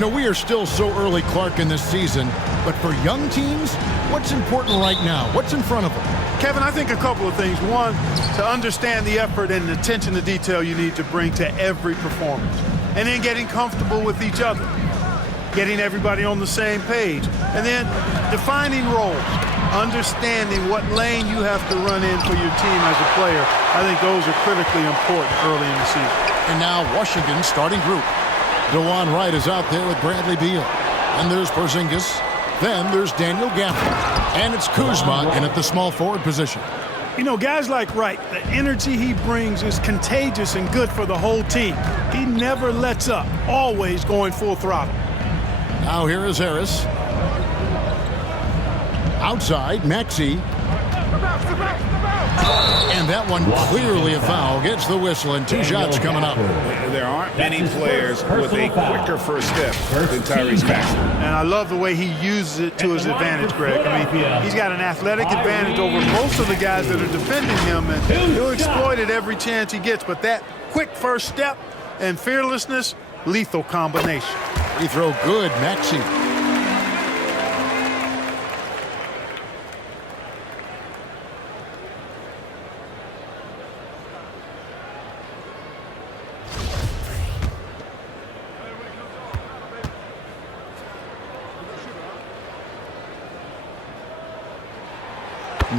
You know, we are still so early, Clark, in this season, but for young teams, what's important right now? What's in front of them? Kevin, I think a couple of things. One, to understand the effort and attention to detail you need to bring to every performance. And then getting comfortable with each other. Getting everybody on the same page. And then defining roles. Understanding what lane you have to run in for your team as a player. I think those are critically important early in the season. And now Washington's starting group. DeJuan Wright is out there with Bradley Beal. And there's Porzingis. Then there's Daniel Gafford. And it's Kuzma in at the small forward position. You know, guys like Wright, the energy he brings is contagious and good for the whole team. He never lets up, always going full throttle. Now here is Harris. Outside, Maxey. And that one clearly a foul. Gets the whistle and 2 shots coming up. There aren't many players with a quicker first step than Tyrese Maxey. And I love the way he uses it to his advantage, Greg. I mean, he's got an athletic advantage over most of the guys that are defending him, and he'll exploit it every chance he gets. But that quick first step and fearlessness, lethal combination. Free throw good, Maxey.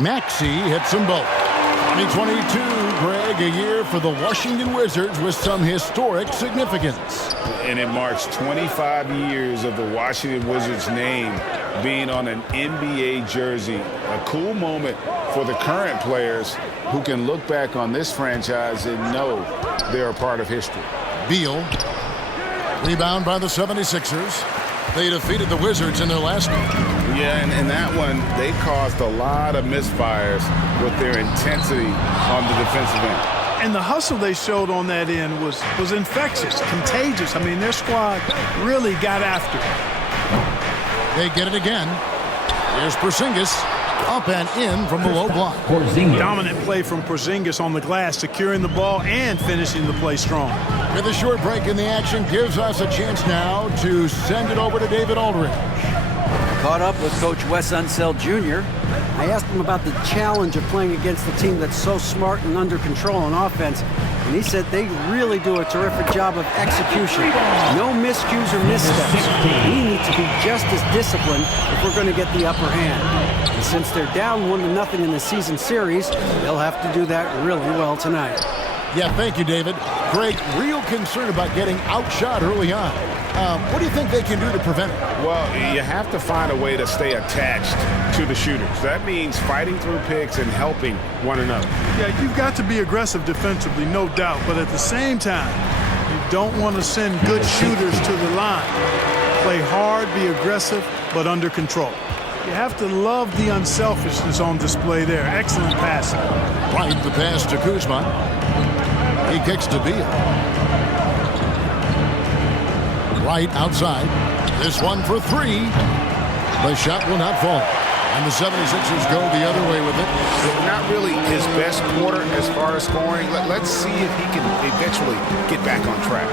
Maxey hits them both. 2022, Greg, a year for the Washington Wizards with some historic significance. And it marks 25 years of the Washington Wizards name being on an NBA jersey. A cool moment for the current players who can look back on this franchise and know they're a part of history. Beal, rebound by the 76ers. They defeated the Wizards in their last game. Yeah, and in that one, they caused a lot of misfires with their intensity on the defensive end. And the hustle they showed on that end was infectious, contagious. I mean, their squad really got after it. They get it again. Here's Porzingis, up and in from the low block. Dominant play from Porzingis on the glass, securing the ball and finishing the play strong. With a short break in the action, gives us a chance now to send it over to David Aldridge. Caught up with Coach Wes Unseld Jr. I asked him about the challenge of playing against a team that's so smart and under control on offense, and he said they really do a terrific job of execution. No miscues or missteps. We need to be just as disciplined if we're going to get the upper hand. And since they're down 1-0 in the season series, they'll have to do that really well tonight. Yeah, thank you, David. Greg, real concern about getting outshot early on. What do you think they can do to prevent it? Well, you have to find a way to stay attached to the shooters. That means fighting through picks and helping one another. Yeah, you've got to be aggressive defensively, no doubt. But at the same time, you don't want to send good shooters to the line. Play hard, be aggressive, but under control. You have to love the unselfishness on display there. Excellent passing. Right, the pass to Kuzma. He kicks to Beal. Right outside. This one for 3. The shot will not fall. And the 76ers go the other way with it. Not really his best quarter as far as scoring. Let's see if he can eventually get back on track.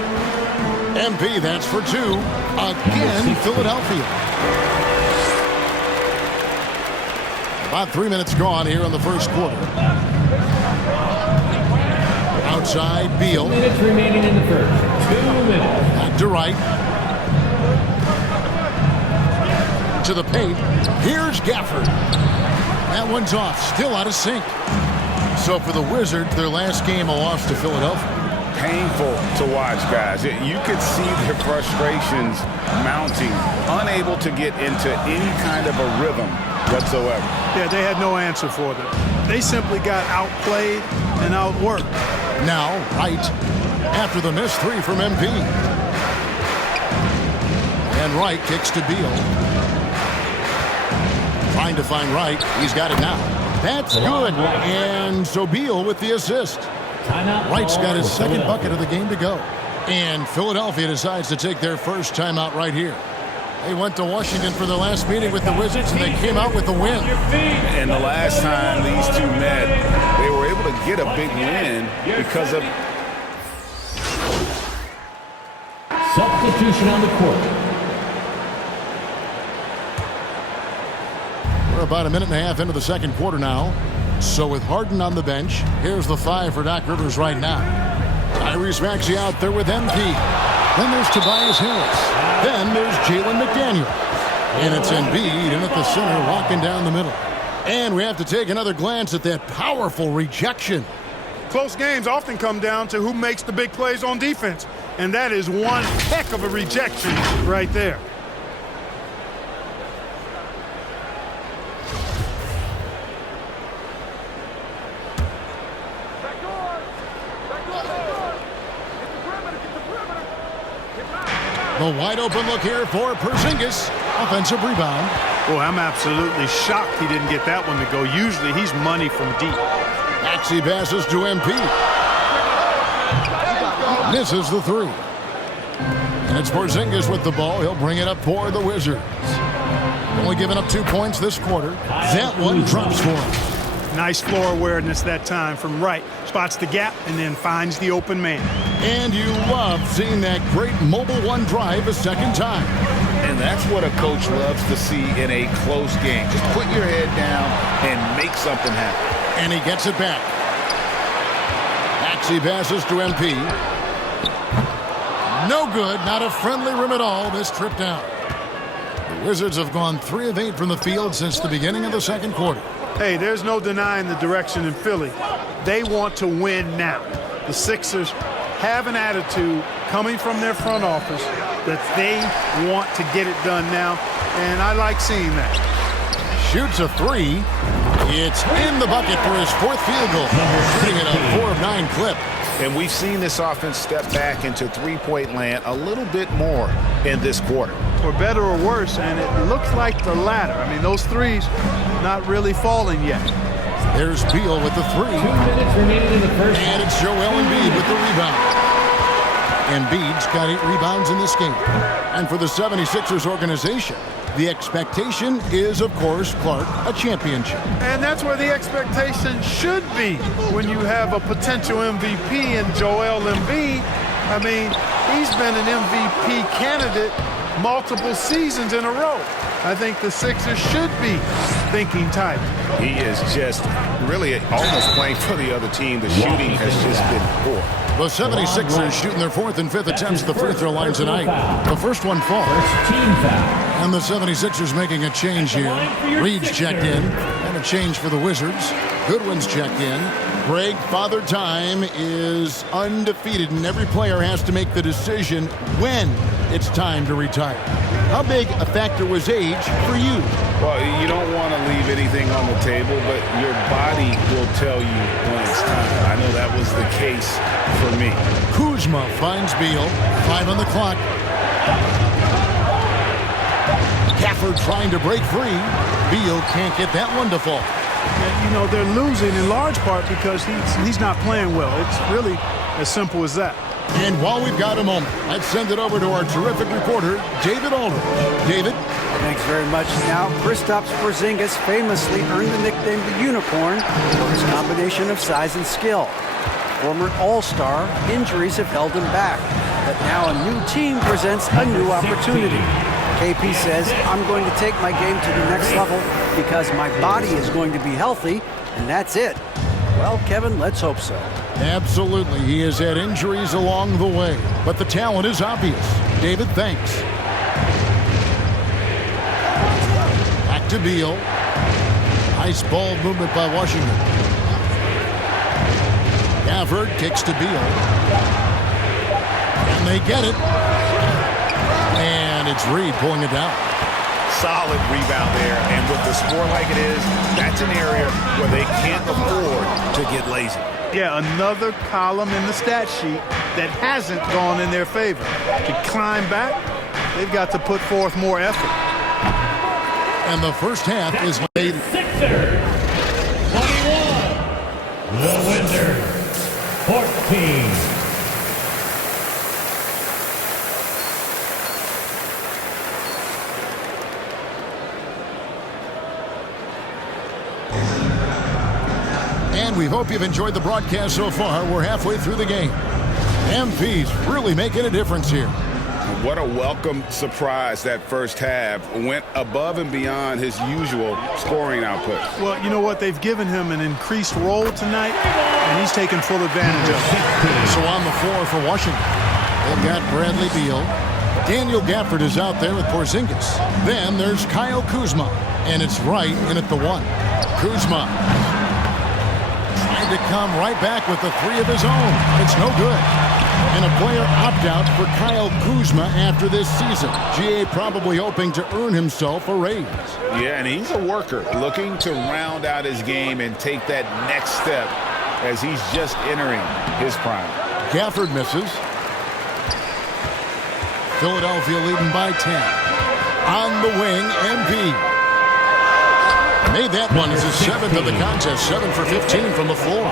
MP, that's for 2. Again, Philadelphia. About 3 minutes gone here in the first quarter. Outside, Beal. 2 minutes remaining in the first. 2 minutes. Back to Wright. To the paint. Here's Gafford. That one's off. Still out of sync. So for the Wizards, their last game, a loss to Philadelphia. Painful to watch, guys. You could see their frustrations mounting, unable to get into any kind of a rhythm whatsoever. Yeah, they had no answer for them. They simply got outplayed and outworked. Now, Wright, after the missed 3 from MP. And Wright kicks to Beal. Trying to find Wright. He's got it now. That's good. And so Beal with the assist. Wright's got his second bucket of the game to go. And Philadelphia decides to take their first timeout right here. They went to Washington for their last meeting with the Wizards, and they came out with a win. And the last time these two met, they were able to get a big win because of... Substitution on the court. We're about a minute and a half into the second quarter now. So with Harden on the bench, here's the 5 for Doc Rivers right now. Tyrese Maxey out there with MP. Then there's Tobias Harris. Then there's Jalen McDaniel. And it's Embiid in at the center, walking down the middle. And we have to take another glance at that powerful rejection. Close games often come down to who makes the big plays on defense. And that is one heck of a rejection right there. The wide open look here for Porzingis. Offensive rebound. Well, I'm absolutely shocked he didn't get that one to go. Usually he's money from deep. Maxey passes to MP. Misses the 3. And it's Porzingis with the ball. He'll bring it up for the Wizards. Only giving up 2 points this quarter. That one drops for him. Nice floor awareness that time from right. Spots the gap and then finds the open man. And you love seeing that great mobile one drive a second time. And that's what a coach loves to see in a close game. Just put your head down and make something happen. And he gets it back. Maxey passes to MP. No good. Not a friendly rim at all this trip down. The Wizards have gone 3 of 8 from the field since the beginning of the second quarter. Hey, there's no denying the direction in Philly. They want to win now. The Sixers have an attitude coming from their front office that they want to get it done now, and I like seeing that. Shoots a 3. It's in the bucket for his 4th field goal, putting it a 4 of 9 clip. And we've seen this offense step back into three-point land a little bit more in this quarter. For better or worse, and it looks like the latter. I mean, those threes not really falling yet. There's Beal with the 3. 2 minutes remaining in the first. And it's Joel Embiid with the rebound. Embiid's got 8 rebounds in this game. And for the 76ers organization, the expectation is, of course, Clark, a championship. And that's where the expectation should be when you have a potential MVP in Joel Embiid. I mean, he's been an MVP candidate multiple seasons in a row. I think the Sixers should be thinking tight. He is just really almost playing for the other team. The shooting has just been poor. The 76ers shooting their 4th and 5th attempts at the free throw line tonight. The first one falls. Team foul. And the 76ers making a change here. Reed's checked in. And a change for the Wizards. Goodwin's checked in. Greg, Father Time is undefeated, and every player has to make the decision when it's time to retire. How big a factor was age for you? Well, you don't want to leave anything on the table, but your body will tell you when it's time. I know that was the case for me. Kuzma finds Beal. 5 on the clock. Gafford trying to break free. Beal can't get that one to fall. And, you know, they're losing in large part because he's not playing well. It's really as simple as that. And while we've got a moment, let's send it over to our terrific reporter, David Aldridge. David? Thanks very much. Now, Kristaps Porzingis famously earned the nickname the Unicorn for his combination of size and skill. Former All-Star, injuries have held him back. But now a new team presents a new opportunity. KP says, I'm going to take my game to the next level because my body is going to be healthy, and that's it. Well, Kevin, let's hope so. Absolutely. He has had injuries along the way, but the talent is obvious. David, thanks. Back to Beal. Nice ball movement by Washington. Gafford kicks to Beal. And they get it. And it's Reed pulling it down. Solid rebound there, and with the score like it is, that's an area where they can't afford to get lazy. Yeah, another column in the stat sheet that hasn't gone in their favor. To climb back, they've got to put forth more effort. And the first half is made. Sixers 21. The Wizards 14. And we hope you've enjoyed the broadcast so far. We're halfway through the game. MP's really making a difference here. What a welcome surprise that first half. Went above and beyond his usual scoring output. Well, you know what? They've given him an increased role tonight, and he's taken full advantage of it. So on the floor for Washington, they've got Bradley Beal. Daniel Gafford is out there with Porzingis. Then there's Kyle Kuzma, and it's Wright in at the 1. Kuzma trying to come right back with the 3 of his own. It's no good. And a player opt-out for Kyle Kuzma after this season. GA probably hoping to earn himself a raise. Yeah, and he's a worker, looking to round out his game and take that next step as he's just entering his prime. Gafford misses. Philadelphia leading by 10. On the wing, MP. Made that one as his 7th of the contest, 7 for 15 from the floor.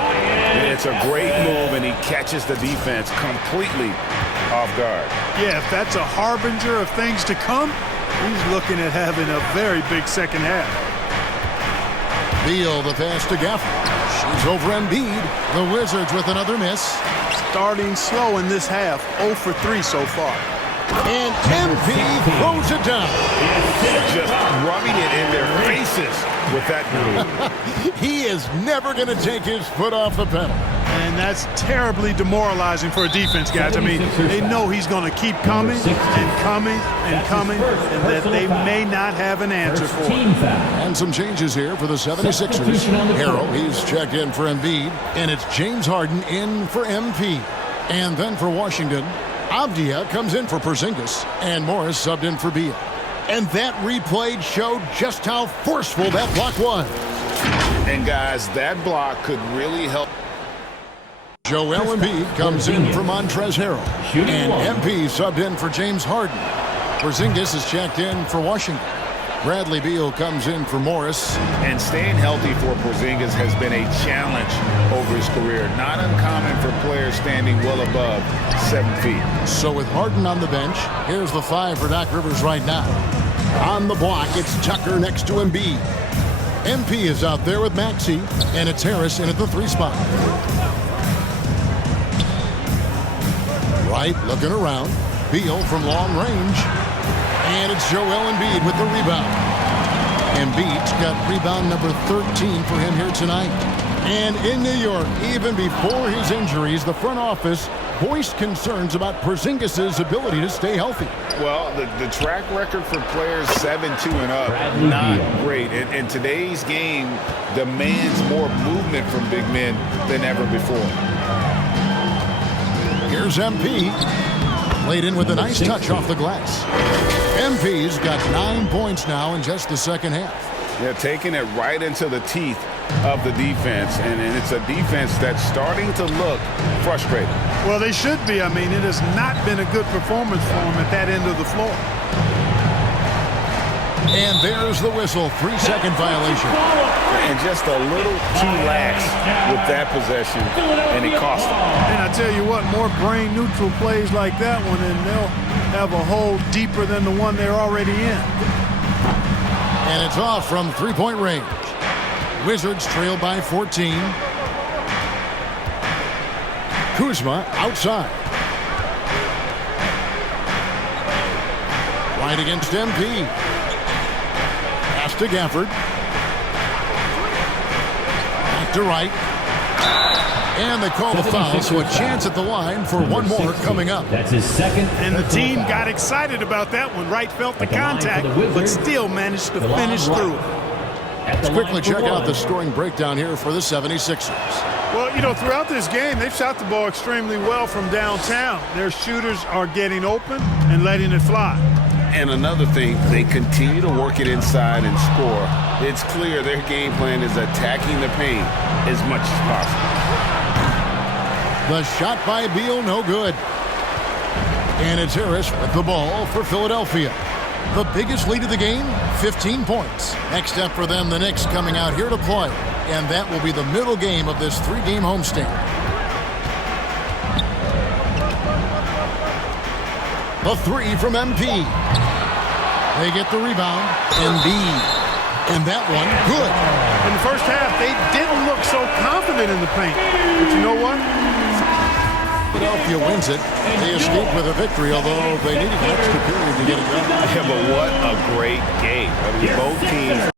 It's a great move, and he catches the defense completely off guard. Yeah, if that's a harbinger of things to come, he's looking at having a very big second half. Beal, the pass to Gafford. She's over Embiid. The Wizards with another miss. Starting slow in this half, 0 for 3 so far. And MP throws it down. Just rubbing it in their faces with that move. He is never going to take his foot off the pedal. And that's terribly demoralizing for a defense, guys. I mean, they know he's going to keep coming and coming and coming, and that they may not have an answer for it. And some changes here for the 76ers. Harrell, he's checked in for Embiid, and it's James Harden in for MP. And then for Washington, Avdia comes in for Porzingis, and Morris subbed in for Beal. And that replay showed just how forceful that block was. And guys, that block could really help. Joel Embiid comes in for Montrezl Harrell, and MP subbed in for James Harden. Porzingis is checked in for Washington. Bradley Beal comes in for Morris. And staying healthy for Porzingis has been a challenge over his career. Not uncommon for players standing well above 7 feet. So with Harden on the bench, here's the 5 for Doc Rivers right now. On the block, it's Tucker next to Embiid. MP is out there with Maxey, and it's Harris in at the 3 spot. Wright looking around. Beal from long range. And it's Joel Embiid with the rebound. Embiid's got rebound number 13 for him here tonight. And in New York, even before his injuries, the front office voiced concerns about Porzingis' ability to stay healthy. Well, the track record for players 7-2 and up, not great. And today's game demands more movement from big men than ever before. Here's MP. Played in with a nice touch off the glass. MP's got 9 points now in just the second half. Yeah, taking it right into the teeth of the defense, and it's a defense that's starting to look frustrated. Well, they should be. I mean, it has not been a good performance for them at that end of the floor. And there's the whistle, 3-second violation. And just a little too lax with that possession, and it cost them. And I tell you what, more brain-neutral plays like that one, and they'll have a hole deeper than the one they're already in. And it's off from 3-point range. Wizards trail by 14. Kuzma outside. Right against MP. Pass to Gafford. Back to Wright. And they call the foul, so a chance at the line for one more coming up. That's his second. And the team got excited about that one. Wright felt the contact, but still managed to finish through. Let's quickly check out the scoring breakdown here for the 76ers. Well, you know, throughout this game, they've shot the ball extremely well from downtown. Their shooters are getting open and letting it fly. And another thing, they continue to work it inside and score. It's clear their game plan is attacking the paint as much as possible. The shot by Beal, no good. And it's Harris with the ball for Philadelphia. The biggest lead of the game, 15 points. Next up for them, the Knicks coming out here to play. And that will be the middle game of this 3-game homestand. The 3 from MP. They get the rebound. Embiid. And that one, good. In the first half, they didn't look so confident in the paint. But you know what? Philadelphia wins it. They escaped with a victory, although they needed an extra period to get it done. Yeah, but what a great game. I mean, both teams